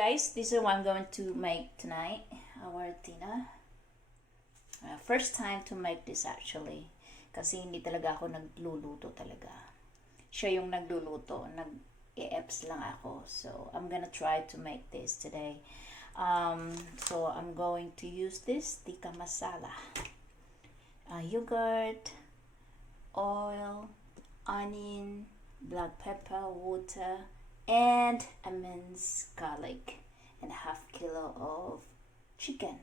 Guys, this is what I'm going to make tonight, our dinner. First time to make this actually. Kasi hindi talaga ako nagluluto talaga. Siya yung nagluluto. Nag-EMZ lang ako. So, I'm gonna try to make this today. So, I'm going to use this tikka masala. Yogurt, oil, onion, black pepper, water, and a minced garlic, and a half kilo of chicken.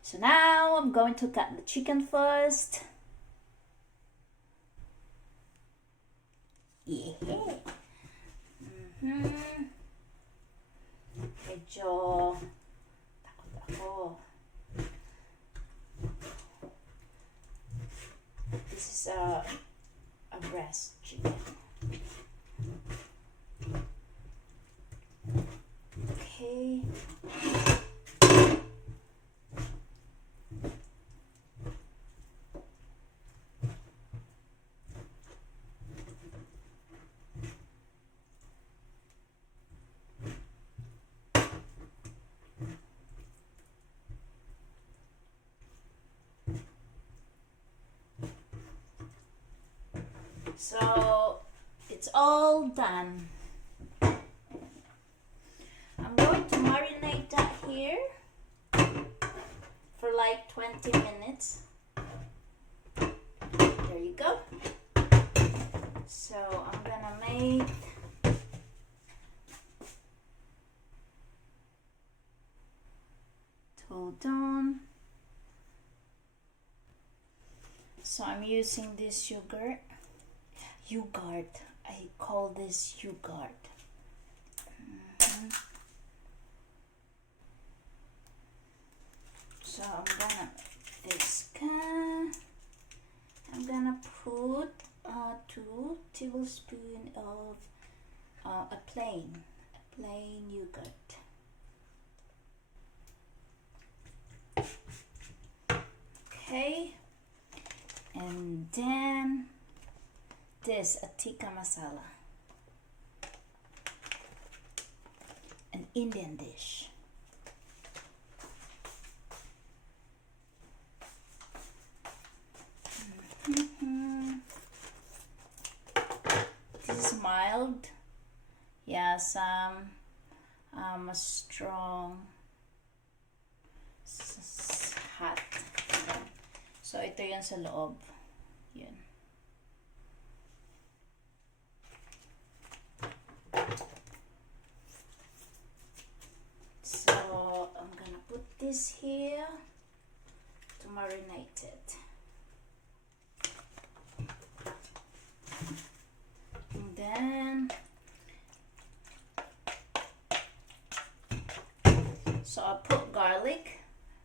So now I'm going to cut the chicken first. Yeah. Medyo takot ako. This is a breast chicken. Okay. So it's all done. I'm going to marinate that here for like 20 minutes. There you go. So I'm gonna make hold on. So I'm using this yogurt. I call this yogurt. So I'm gonna put 2 tablespoons of a plain yogurt. Okay, and then this a tikka masala, an Indian dish. This is mild. Yeah, some a strong hot. So ito yun sa loob. Yun. So I'm gonna put this here to marinate it. And then so I'll put garlic.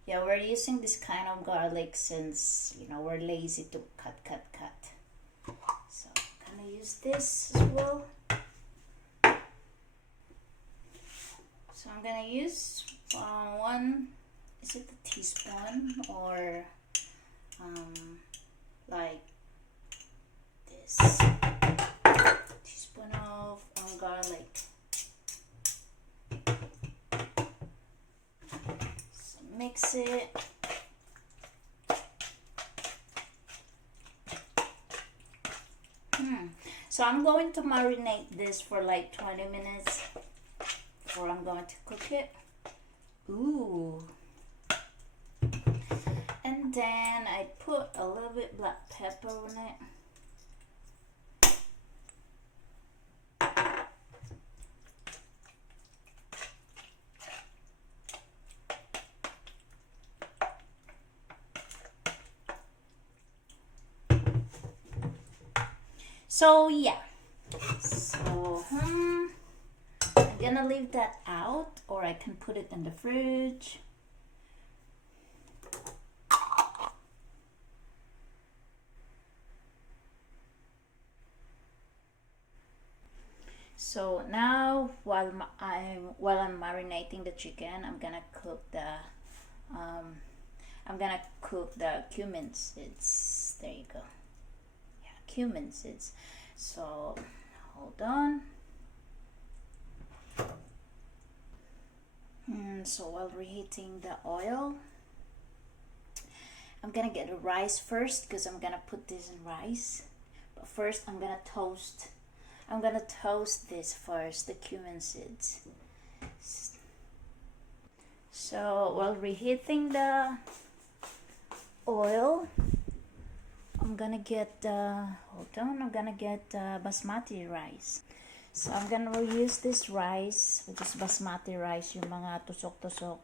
Yeah, we're using this kind of garlic since we're lazy to cut. So I'm gonna use this as well. So I'm gonna use one, is it a teaspoon or like this teaspoon of garlic. So mix it. So I'm going to marinate this for like 20 minutes before I'm going to cook it. Ooh. And then I put a little bit black pepper on it. So yeah, so I'm gonna leave that out, or I can put it in the fridge. So now while I'm marinating the chicken, I'm gonna cook the cumin seeds. There you go. Cumin seeds. So hold on. so while reheating the oil, I'm gonna get the rice first because I'm gonna put this in rice. But first, I'm gonna toast this first, the cumin seeds. So while reheating the oil, I'm gonna get basmati rice. So I'm gonna use this rice, which is basmati rice, yung mga tusok-tusok.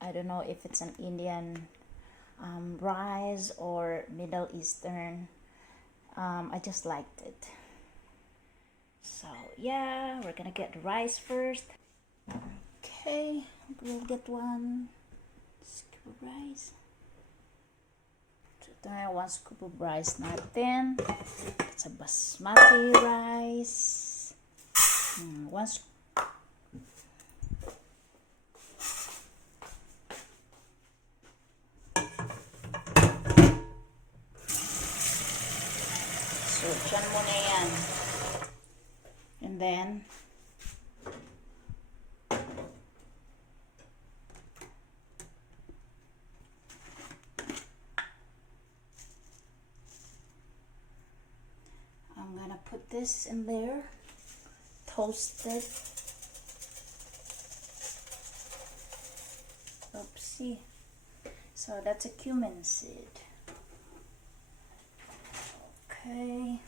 I don't know if it's an Indian rice or Middle Eastern. I just liked it. So yeah, we're gonna get the rice first. Okay, we'll get one scoop of rice. So ito na 1 scoop of rice natin. It's a basmati rice. 1 scoop. So, dyan muna yan. And then, I'm gonna put this in there, toast it. Oopsie. So that's a cumin seed. Okay.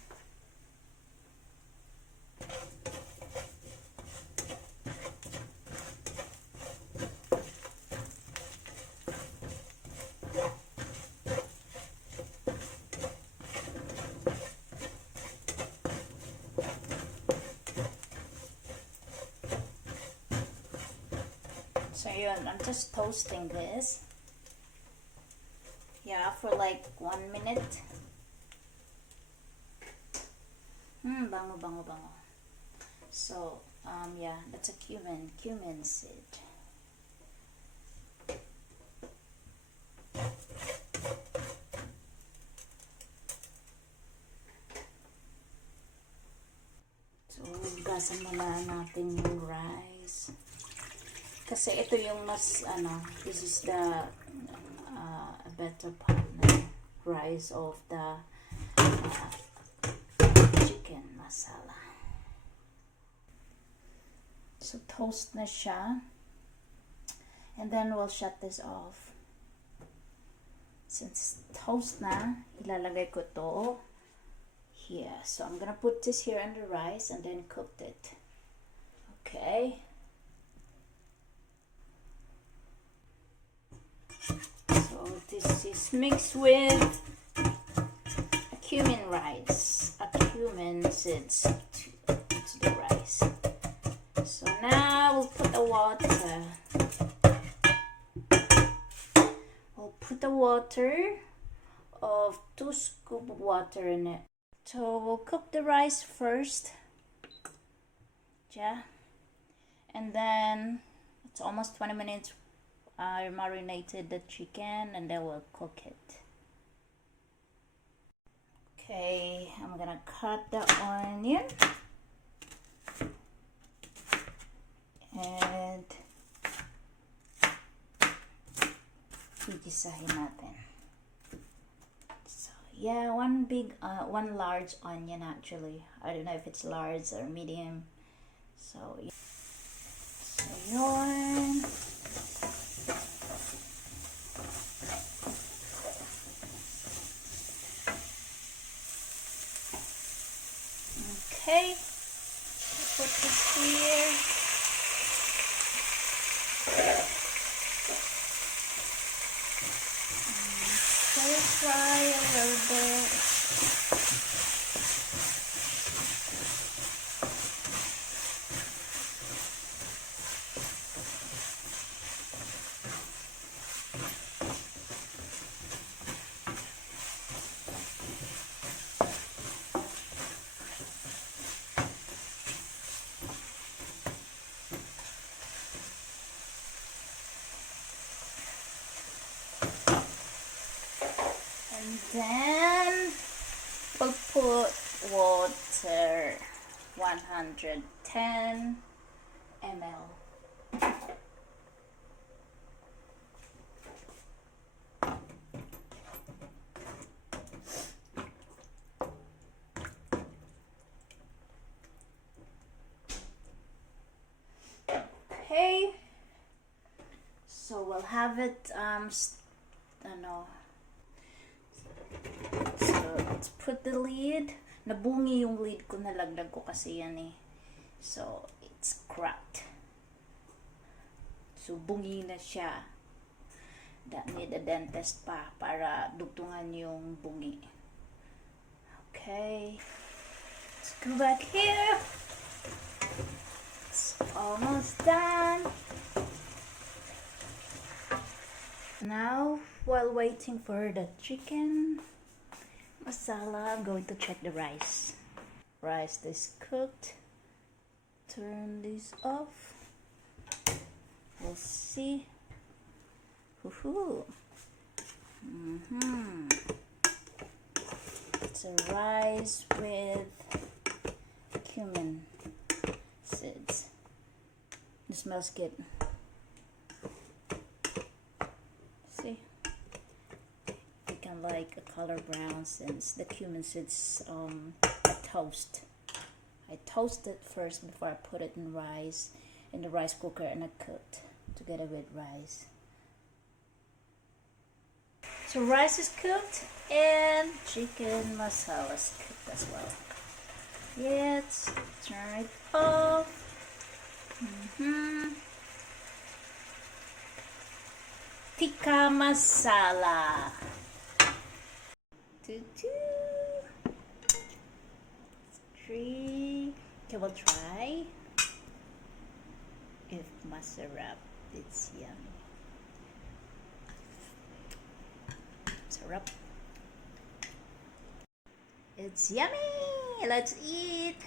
So yun, I'm just toasting this. Yeah, for like 1 minute. Bango, bango, bango. So, yeah, that's a cumin seed. So, hugasan muna natin yung rice. Kasi ito yung mas, this is the a better partner rice of the chicken masala. So, toast na siya. And then, we'll shut this off. Since toast na, ilalagay ko to here. So, I'm gonna put this here on the rice and then cook it. Okay. So, this is mixed with a cumin rice, a cumin seeds to the rice. So now we'll put the water. We'll put the water of 2 scoops of water in it. So we'll cook the rice first. Yeah. And then it's almost 20 minutes. I marinated the chicken and then we'll cook it. Okay, I'm gonna cut the onion and gigisahin natin. So yeah, one large onion actually. I don't know if it's large or medium. So yeah. So yun. Okay, put this here. Stir fry a little bit. And then we'll put water, 110 ml. Okay. So we'll have it, so let's put the lid. Nabungi yung lid ko, nalagdag ko kasi yan eh. So, it's cracked. So, bungi na siya. That need a dentist pa para dugtungan yung bungi. Okay. Let's go back here. It's almost done. Now, while waiting for the chicken masala, I'm going to check the rice. Rice is cooked. Turn this off. We'll see. Woohoo! It's a rice with cumin seeds. It smells good. See? You can like a color brown since the cumin seeds I toast. I toast it first before I put it in the rice cooker, and I cooked together with rice. So rice is cooked and chicken masala is cooked as well. Let's turn it off. Tikka masala. 2, 3. Okay, we'll try. If masarap, it's yummy. Masarap. It's yummy. Let's eat.